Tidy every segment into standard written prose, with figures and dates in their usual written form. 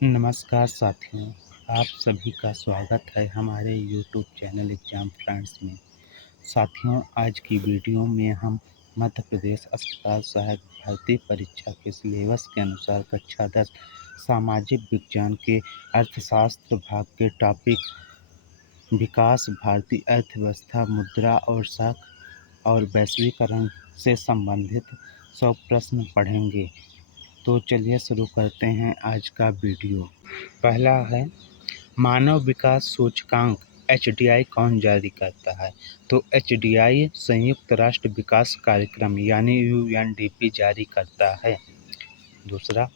नमस्कार साथियों, आप सभी का स्वागत है हमारे यूट्यूब चैनल एग्ज़ाम फ्रेंड्स में। साथियों, आज की वीडियो में हम मध्य प्रदेश अस्पताल सहायक भर्ती परीक्षा के सिलेबस के अनुसार कक्षा 10 सामाजिक विज्ञान के अर्थशास्त्र भाग के टॉपिक विकास, भारतीय अर्थव्यवस्था, मुद्रा और शक और वैश्वीकरण से संबंधित 100 प्रश्न पढ़ेंगे। तो चलिए शुरू करते हैं आज का वीडियो। पहला है, मानव विकास सूचकांक HDI कौन जारी करता है? तो HDI संयुक्त राष्ट्र विकास कार्यक्रम यानी UNDP जारी करता है। दूसरा,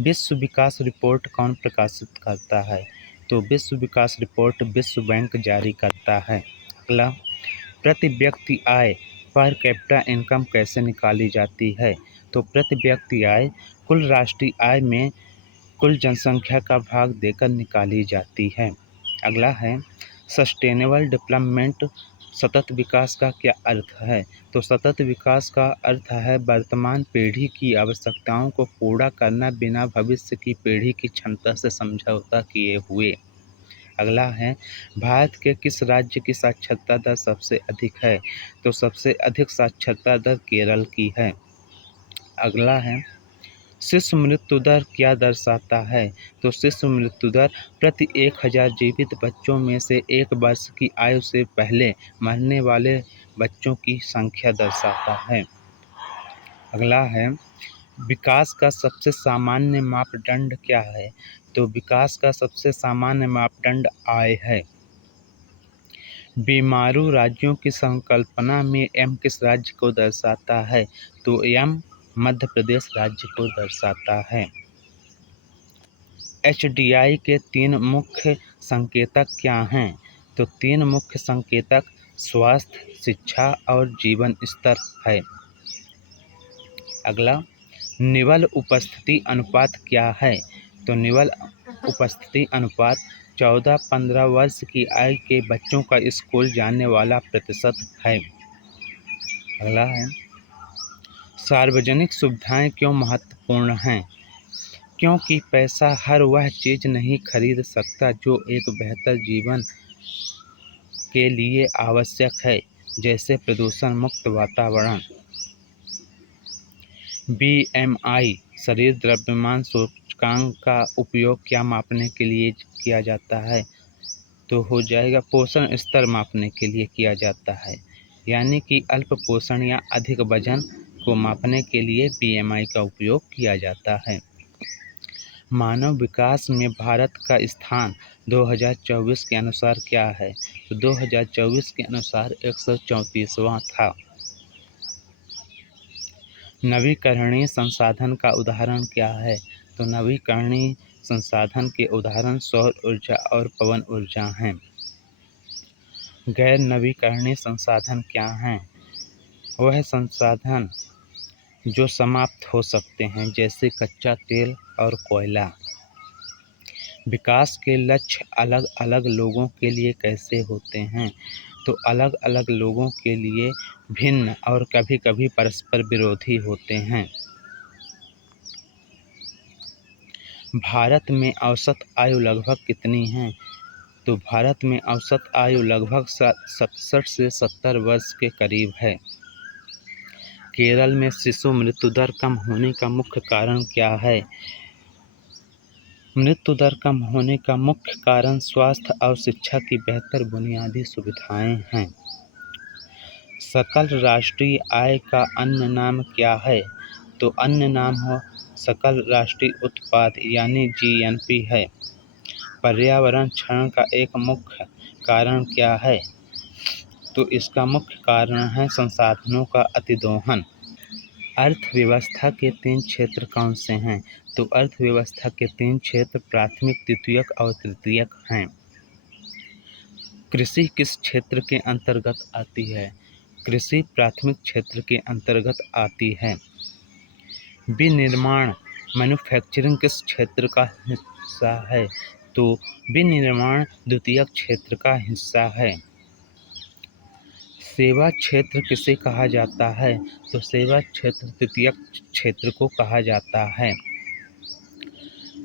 विश्व विकास रिपोर्ट कौन प्रकाशित करता है? तो विश्व विकास रिपोर्ट विश्व बैंक जारी करता है। अगला, प्रति व्यक्ति आय पर कैपिटा इनकम कैसे निकाली जाती है? तो प्रति व्यक्ति आय कुल राष्ट्रीय आय में कुल जनसंख्या का भाग देकर निकाली जाती है। अगला है, सस्टेनेबल डेवलपमेंट सतत विकास का क्या अर्थ है? तो सतत विकास का अर्थ है वर्तमान पीढ़ी की आवश्यकताओं को पूरा करना बिना भविष्य की पीढ़ी की क्षमता से समझौता किए हुए। अगला है, भारत के किस राज्य की साक्षरता दर सबसे अधिक है? तो सबसे अधिक साक्षरता दर केरल की है। अगला है, शिशु मृत्यु दर क्या दर्शाता है? तो शिशु मृत्यु दर प्रति 1000 जीवित बच्चों में से 1 वर्ष की आयु से पहले मरने वाले बच्चों की संख्या दर्शाता है। अगला है, विकास का सबसे सामान्य मापदंड क्या है? तो विकास का सबसे सामान्य मापदंड आय है। बीमारू राज्यों की संकल्पना में M किस राज्य को दर्शाता है? तो M मध्य प्रदेश राज्य को दर्शाता है। HDI के 3 मुख्य संकेतक क्या हैं? तो 3 मुख्य संकेतक स्वास्थ्य, शिक्षा और जीवन स्तर है। अगला, निवल उपस्थिति अनुपात क्या है? तो निवल उपस्थिति अनुपात 14-15 वर्ष की आयु के बच्चों का स्कूल जाने वाला प्रतिशत है। अगला है, सार्वजनिक सुविधाएं क्यों महत्वपूर्ण हैं? क्योंकि पैसा हर वह चीज़ नहीं खरीद सकता जो एक बेहतर जीवन के लिए आवश्यक है, जैसे प्रदूषण मुक्त वातावरण। BMI शरीर द्रव्यमान सूचकांक का उपयोग क्या मापने के लिए किया जाता है? तो हो जाएगा पोषण स्तर मापने के लिए किया जाता है, यानी कि अल्प पोषण या अधिक वजन को मापने के लिए BMI का उपयोग किया जाता है। मानव विकास में भारत का स्थान 2024 के अनुसार क्या है? तो 2024 के अनुसार 134वां था। नवीकरणीय संसाधन का उदाहरण क्या है? तो नवीकरणीय संसाधन के उदाहरण सौर ऊर्जा और पवन ऊर्जा हैं। गैर नवीकरणीय संसाधन क्या हैं? वह संसाधन जो समाप्त हो सकते हैं, जैसे कच्चा तेल और कोयला। विकास के लक्ष्य अलग अलग लोगों के लिए कैसे होते हैं? तो अलग अलग लोगों के लिए भिन्न और कभी कभी परस्पर विरोधी होते हैं। भारत में औसत आयु लगभग कितनी है? तो भारत में औसत आयु लगभग 67 से 70 वर्ष के करीब है। केरल में शिशु मृत्यु दर कम होने का मुख्य कारण क्या है? मृत्यु दर कम होने का मुख्य कारण स्वास्थ्य और शिक्षा की बेहतर बुनियादी सुविधाएं हैं। सकल राष्ट्रीय आय का अन्य नाम क्या है? तो अन्य नाम हो सकल राष्ट्रीय उत्पाद यानी GNP है। पर्यावरण क्षरण का एक मुख्य कारण क्या है? तो इसका मुख्य कारण है संसाधनों का अतिदोहन। अर्थव्यवस्था के 3 क्षेत्र कौन से हैं? तो अर्थव्यवस्था के 3 क्षेत्र प्राथमिक, द्वितीयक और तृतीयक हैं। कृषि किस क्षेत्र के अंतर्गत आती है? कृषि प्राथमिक क्षेत्र के अंतर्गत आती है। विनिर्माण मैन्युफैक्चरिंग किस क्षेत्र का हिस्सा है? तो विनिर्माण द्वितीयक क्षेत्र का हिस्सा है। सेवा क्षेत्र किसे कहा जाता है? तो सेवा क्षेत्र तृतीयक क्षेत्र को कहा जाता है।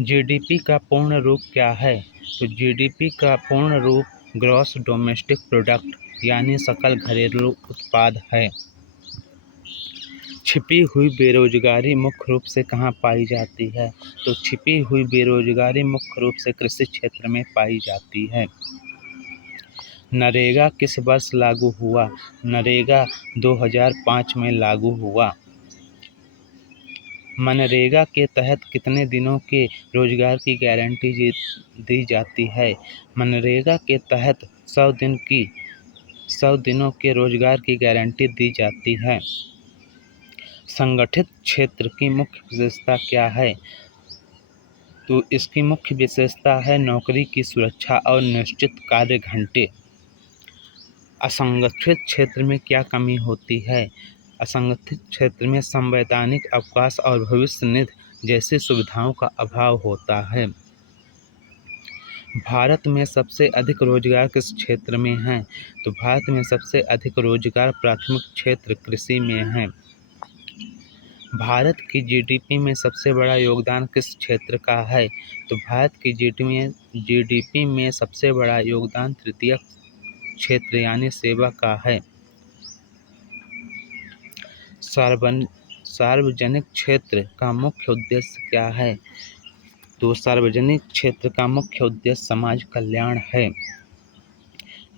जीडीपी का पूर्ण रूप क्या है? तो जीडीपी का पूर्ण रूप ग्रॉस डोमेस्टिक प्रोडक्ट यानी सकल घरेलू उत्पाद है। छिपी हुई बेरोजगारी मुख्य रूप से कहाँ पाई जाती है? तो छिपी हुई बेरोजगारी मुख्य रूप से कृषि क्षेत्र में पाई जाती है। नरेगा किस वर्ष लागू हुआ? नरेगा 2005 में लागू हुआ। मनरेगा के तहत कितने दिनों के रोजगार की गारंटी दी जाती है? मनरेगा के तहत 100 दिनों के रोजगार की गारंटी दी जाती है। संगठित क्षेत्र की मुख्य विशेषता क्या है? तो इसकी मुख्य विशेषता है नौकरी की सुरक्षा और निश्चित कार्य घंटे। असंगठित क्षेत्र में क्या कमी होती है? असंगठित क्षेत्र में संवैधानिक अवकाश और भविष्य निधि जैसी सुविधाओं का अभाव होता है। भारत में सबसे अधिक रोजगार किस क्षेत्र में है? तो भारत में सबसे अधिक रोजगार प्राथमिक क्षेत्र कृषि में है। भारत की जीडीपी में सबसे बड़ा योगदान किस क्षेत्र का है? तो भारत की जीडीपी में सबसे बड़ा योगदान तृतीयक क्षेत्र यानी सेवा का है। सार्वजनिक क्षेत्र का मुख्य उद्देश्य क्या है? तो सार्वजनिक क्षेत्र का मुख्य उद्देश्य समाज कल्याण है।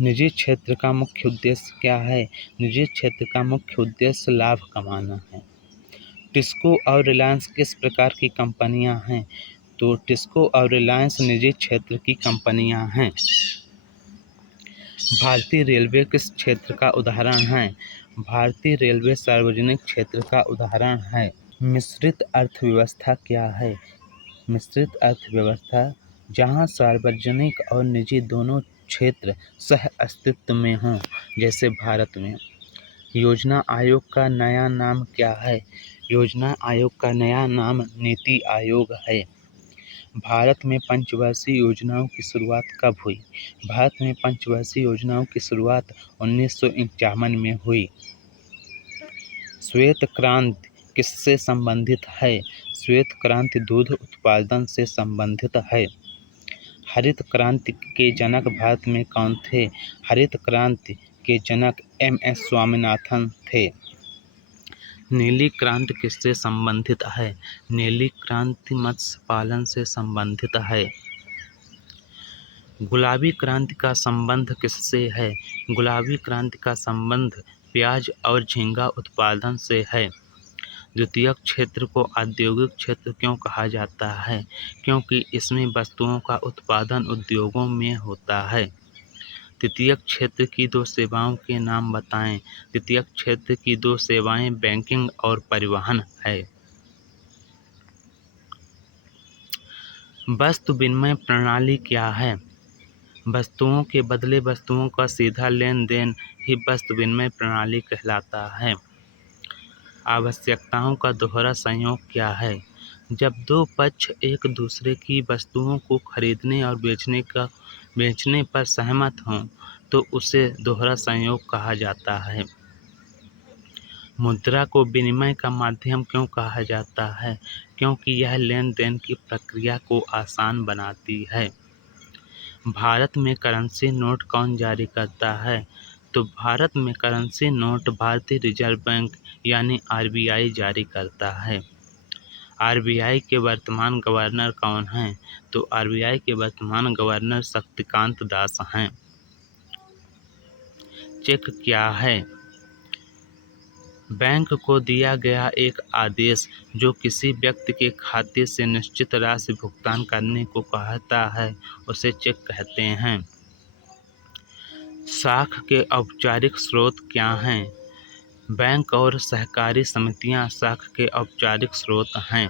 निजी क्षेत्र का मुख्य उद्देश्य क्या है? निजी क्षेत्र का मुख्य उद्देश्य लाभ कमाना है। टिस्को और रिलायंस किस प्रकार की कंपनियां हैं? तो टिस्को और रिलायंस निजी क्षेत्र की कंपनियां हैं। भारतीय रेलवे किस क्षेत्र का उदाहरण है? भारतीय रेलवे सार्वजनिक क्षेत्र का उदाहरण है। मिश्रित अर्थव्यवस्था क्या है? मिश्रित अर्थव्यवस्था जहां सार्वजनिक और निजी दोनों क्षेत्र सह अस्तित्व में हों, जैसे भारत में। योजना आयोग का नया नाम क्या है? योजना आयोग का नया नाम नीति आयोग है। भारत में पंचवर्षीय योजनाओं की शुरुआत कब हुई? भारत में पंचवर्षीय योजनाओं की शुरुआत 1951 में हुई। श्वेत क्रांति किससे संबंधित है? श्वेत क्रांति दूध उत्पादन से संबंधित है। हरित क्रांति के जनक भारत में कौन थे? हरित क्रांति के जनक MS स्वामीनाथन थे। नीली क्रांति किससे संबंधित है? नीली क्रांति मत्स्य पालन से संबंधित है। गुलाबी क्रांति का संबंध किससे है? गुलाबी क्रांति का संबंध प्याज और झींगा उत्पादन से है। द्वितीयक क्षेत्र को औद्योगिक क्षेत्र क्यों कहा जाता है? क्योंकि इसमें वस्तुओं का उत्पादन उद्योगों में होता है। तृतीयक क्षेत्र की दो सेवाओं के नाम बताएं। तृतीयक क्षेत्र की दो सेवाएं बैंकिंग और परिवहन है। वस्तु विनिमय प्रणाली क्या है? वस्तुओं के बदले वस्तुओं का सीधा लेन देन ही वस्तु विनिमय प्रणाली कहलाता है। आवश्यकताओं का दोहरा संयोग क्या है? जब दो पक्ष एक दूसरे की वस्तुओं को खरीदने और बेचने पर सहमत हों तो उसे दोहरा संयोग कहा जाता है। मुद्रा को विनिमय का माध्यम क्यों कहा जाता है? क्योंकि यह लेन देन की प्रक्रिया को आसान बनाती है। भारत में करेंसी नोट कौन जारी करता है? तो भारत में करेंसी नोट भारतीय रिजर्व बैंक यानी RBI जारी करता है। RBI के वर्तमान गवर्नर कौन हैं? तो RBI के वर्तमान गवर्नर शक्तिकांत दास हैं। चेक क्या है? बैंक को दिया गया एक आदेश जो किसी व्यक्ति के खाते से निश्चित राशि भुगतान करने को कहता है, उसे चेक कहते हैं। साख के औपचारिक स्रोत क्या हैं? बैंक और सहकारी समितियां साख के औपचारिक स्रोत हैं।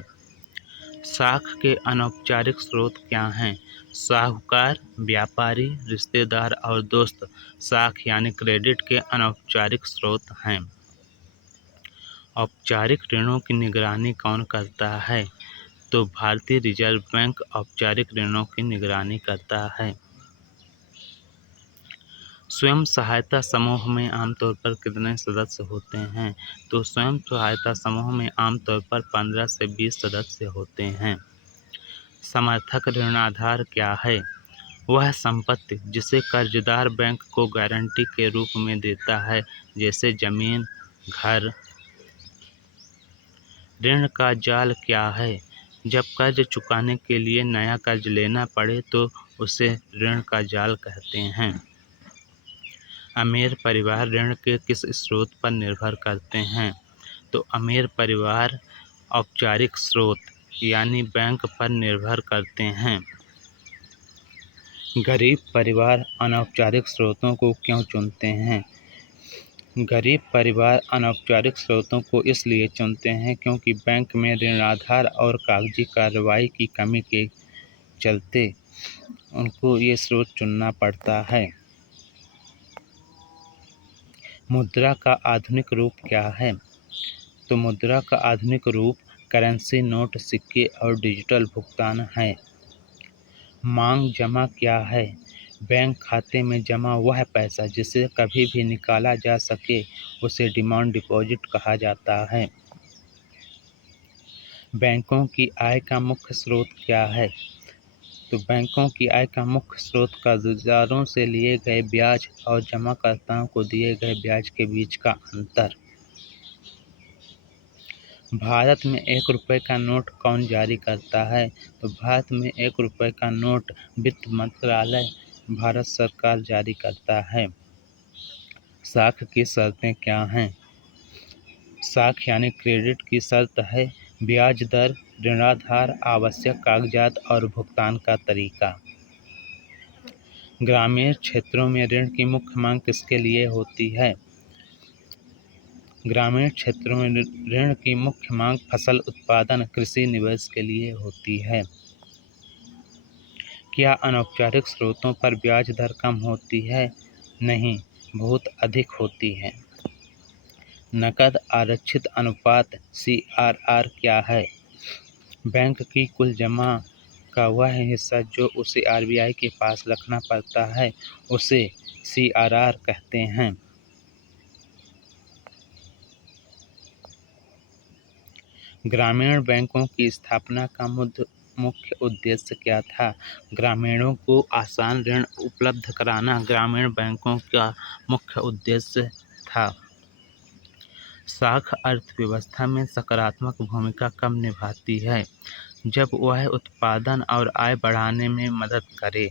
साख के अनौपचारिक स्रोत क्या हैं? साहूकार, व्यापारी, रिश्तेदार और दोस्त साख यानी क्रेडिट के अनौपचारिक स्रोत हैं। औपचारिक ऋणों की निगरानी कौन करता है? तो भारतीय रिजर्व बैंक औपचारिक ऋणों की निगरानी करता है। स्वयं सहायता समूह में आमतौर पर कितने सदस्य होते हैं? तो स्वयं सहायता समूह में आमतौर पर 15 से 20 सदस्य होते हैं। समर्थक ऋणाधार क्या है? वह संपत्ति जिसे कर्जदार बैंक को गारंटी के रूप में देता है, जैसे जमीन, घर। ऋण का जाल क्या है? जब कर्ज चुकाने के लिए नया कर्ज लेना पड़े तो उसे ऋण का जाल कहते हैं। अमीर परिवार ऋण के किस स्रोत पर निर्भर करते हैं? तो अमीर परिवार औपचारिक स्रोत यानी बैंक पर निर्भर करते हैं। गरीब परिवार अनौपचारिक स्रोतों को क्यों चुनते हैं? गरीब परिवार अनौपचारिक स्रोतों को इसलिए चुनते हैं क्योंकि बैंक में ऋणाधार और कागजी कार्रवाई की कमी के चलते उनको ये स्रोत चुनना पड़ता है। मुद्रा का आधुनिक रूप क्या है? तो मुद्रा का आधुनिक रूप करेंसी, नोट, सिक्के और डिजिटल भुगतान है। मांग जमा क्या है? बैंक खाते में जमा वह पैसा जिसे कभी भी निकाला जा सके उसे डिमांड डिपॉजिट कहा जाता है। बैंकों की आय का मुख्य स्रोत क्या है? तो बैंकों की आय का मुख्य स्रोत कर्जदारों से लिए गए ब्याज और जमाकर्ताओं को दिए गए ब्याज के बीच का अंतर। भारत में 1 रुपये का नोट कौन जारी करता है? तो भारत में 1 रुपये का नोट वित्त मंत्रालय, भारत सरकार जारी करता है। साख की शर्तें क्या हैं? साख यानी क्रेडिट की शर्त है ब्याज दर, ऋणाधार, आवश्यक कागजात और भुगतान का तरीका। ग्रामीण क्षेत्रों में ऋण की मुख्य मांग किसके लिए होती है? ग्रामीण क्षेत्रों में ऋण की मुख्य मांग फसल उत्पादन, कृषि निवेश के लिए होती है। क्या अनौपचारिक स्रोतों पर ब्याज दर कम होती है? नहीं, बहुत अधिक होती है। नकद आरक्षित अनुपात CRR क्या है? बैंक की कुल जमा का वह हिस्सा जो उसे RBI के पास रखना पड़ता है उसे CRR कहते हैं। ग्रामीण बैंकों की स्थापना का मुख्य उद्देश्य क्या था? ग्रामीणों को आसान ऋण उपलब्ध कराना ग्रामीण बैंकों का मुख्य उद्देश्य था। साख अर्थव्यवस्था में सकारात्मक भूमिका कब निभाती है? जब वह उत्पादन और आय बढ़ाने में मदद करे।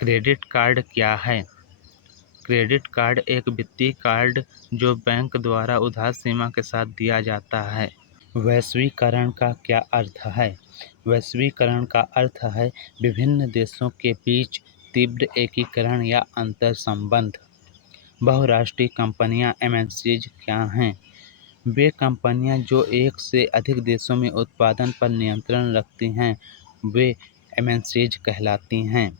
क्रेडिट कार्ड क्या है? क्रेडिट कार्ड एक वित्तीय कार्ड जो बैंक द्वारा उधार सीमा के साथ दिया जाता है। वैश्वीकरण का क्या अर्थ है? वैश्वीकरण का अर्थ है विभिन्न देशों के बीच तीव्र एकीकरण या अंतर संबंध। बहुराष्ट्रीय कंपनियां MNCs क्या हैं? वे कंपनियां जो एक से अधिक देशों में उत्पादन पर नियंत्रण रखती हैं वे MNCs कहलाती हैं।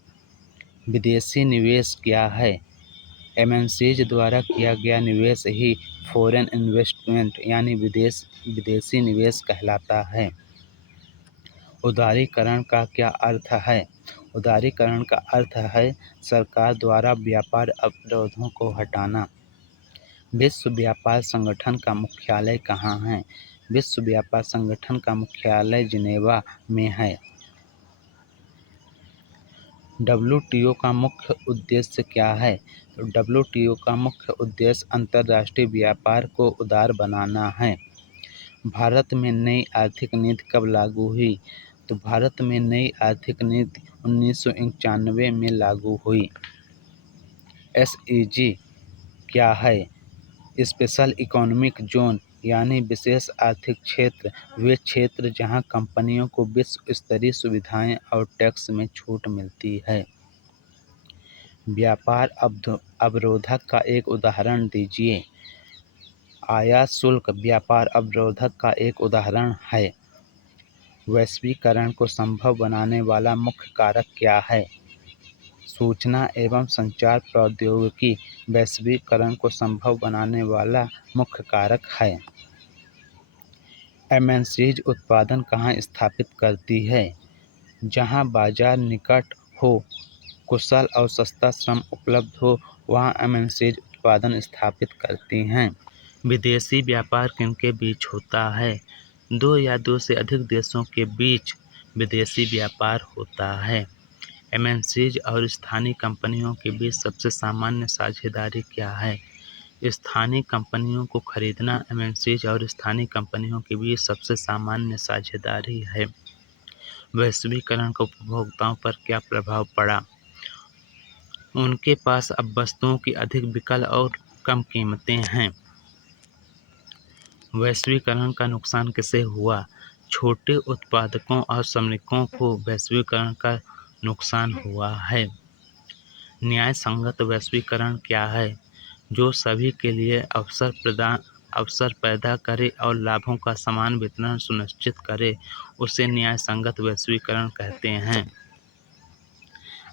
विदेशी निवेश क्या है? MNCs द्वारा किया गया निवेश ही फॉरेन इन्वेस्टमेंट यानी विदेशी निवेश कहलाता है। उदारीकरण का क्या अर्थ है? उदारीकरण का अर्थ है सरकार द्वारा व्यापार अवरोधों को हटाना। विश्व व्यापार संगठन का मुख्यालय कहाँ है? विश्व व्यापार संगठन का मुख्यालय जिनेवा में है। WTO का मुख्य उद्देश्य क्या है? तो WTO का मुख्य उद्देश्य अंतर्राष्ट्रीय व्यापार को उदार बनाना है। भारत में नई आर्थिक नीति कब लागू हुई? तो भारत में नई आर्थिक नीति 1991 में लागू हुई। SEZ क्या है? स्पेशल इकोनॉमिक जोन यानी विशेष आर्थिक क्षेत्र वे क्षेत्र जहां कंपनियों को विश्व स्तरीय सुविधाएं और टैक्स में छूट मिलती है। व्यापार अवरोधक का एक उदाहरण दीजिए। आयात शुल्क व्यापार अवरोधक का एक उदाहरण है। वैश्वीकरण को संभव बनाने वाला मुख्य कारक क्या है? सूचना एवं संचार प्रौद्योगिकी वैश्वीकरण को संभव बनाने वाला मुख्य कारक है। MNCs उत्पादन कहाँ स्थापित करती है? जहाँ बाजार निकट हो, कुशल और सस्ता श्रम उपलब्ध हो वहाँ MNCs उत्पादन स्थापित करती हैं। विदेशी व्यापार किनके बीच होता है? 2 या 2 से अधिक देशों के बीच विदेशी व्यापार होता है। एमएनसीज और स्थानीय कंपनियों के बीच सबसे सामान्य साझेदारी क्या है? स्थानीय कंपनियों को खरीदना एमएनसीज और स्थानीय कंपनियों के बीच सबसे सामान्य साझेदारी है। वैश्वीकरण का उपभोक्ताओं पर क्या प्रभाव पड़ा? उनके पास अब वस्तुओं की अधिक विकल्प और कम कीमतें हैं। वैश्वीकरण का नुकसान किसे हुआ? छोटे उत्पादकों और श्रमिकों को वैश्वीकरण का नुकसान हुआ है। न्याय संगत वैश्वीकरण क्या है? जो सभी के लिए अवसर पैदा करे और लाभों का समान वितरण सुनिश्चित करे, उसे न्याय संगत वैश्वीकरण कहते हैं।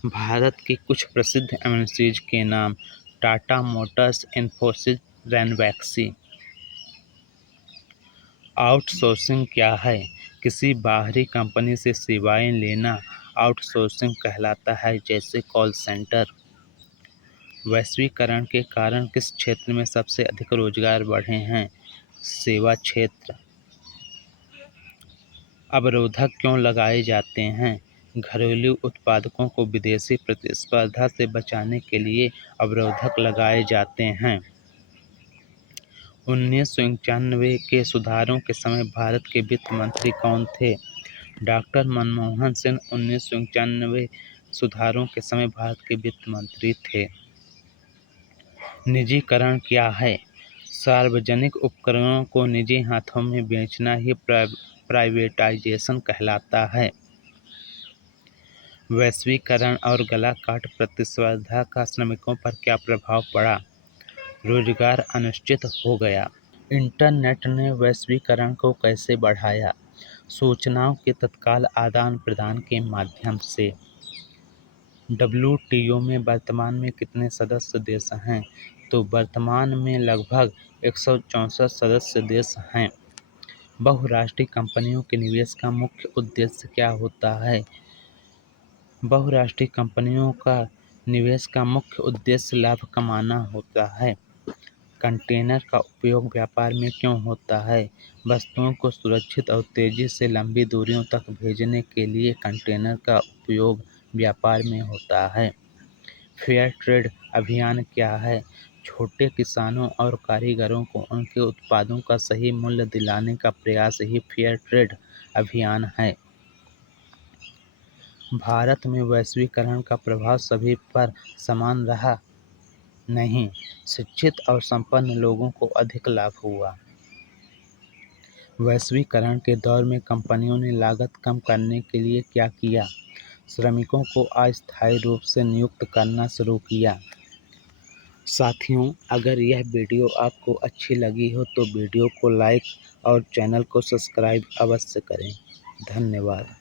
भारत की कुछ प्रसिद्ध एमएनसीज के नाम: टाटा मोटर्स, इन्फोसिस, रैनबैक्सी। आउटसोर्सिंग क्या है? किसी बाहरी कंपनी से सेवाएं लेना आउटसोर्सिंग कहलाता है, जैसे कॉल सेंटर। वैश्वीकरण के कारण किस क्षेत्र में सबसे अधिक रोजगार बढ़े हैं? सेवा क्षेत्र। अवरोधक क्यों लगाए जाते हैं? घरेलू उत्पादकों को विदेशी प्रतिस्पर्धा से बचाने के लिए अवरोधक लगाए जाते हैं। 1991 के सुधारों के समय भारत के वित्त मंत्री कौन थे? डॉक्टर मनमोहन सिंह 1991 सुधारों के समय भारत के वित्त मंत्री थे। निजीकरण क्या है? सार्वजनिक उपकरणों को निजी हाथों में बेचना ही प्राइवेटाइजेशन कहलाता है। वैश्वीकरण और गला काट प्रतिस्पर्धा का श्रमिकों पर क्या प्रभाव पड़ा? रोजगार अनिश्चित हो गया। इंटरनेट ने वैश्वीकरण को कैसे बढ़ाया? सूचनाओं के तत्काल आदान प्रदान के माध्यम से। WTO में वर्तमान में कितने सदस्य देश हैं? तो वर्तमान में लगभग 164 सदस्य देश हैं। बहुराष्ट्रीय कंपनियों के निवेश का मुख्य उद्देश्य क्या होता है? बहुराष्ट्रीय कंपनियों का निवेश का मुख्य उद्देश्य लाभ कमाना होता है। कंटेनर का उपयोग व्यापार में क्यों होता है? वस्तुओं को सुरक्षित और तेजी से लंबी दूरियों तक भेजने के लिए कंटेनर का उपयोग व्यापार में होता है। फेयर ट्रेड अभियान क्या है? छोटे किसानों और कारीगरों को उनके उत्पादों का सही मूल्य दिलाने का प्रयास ही फेयर ट्रेड अभियान है। भारत में वैश्वीकरण का प्रभाव सभी पर समान रहा? नहीं, शिक्षित और संपन्न लोगों को अधिक लाभ हुआ। वैश्वीकरण के दौर में कंपनियों ने लागत कम करने के लिए क्या किया? श्रमिकों को अस्थायी रूप से नियुक्त करना शुरू किया। साथियों, अगर यह वीडियो आपको अच्छी लगी हो तो वीडियो को लाइक और चैनल को सब्सक्राइब अवश्य करें। धन्यवाद।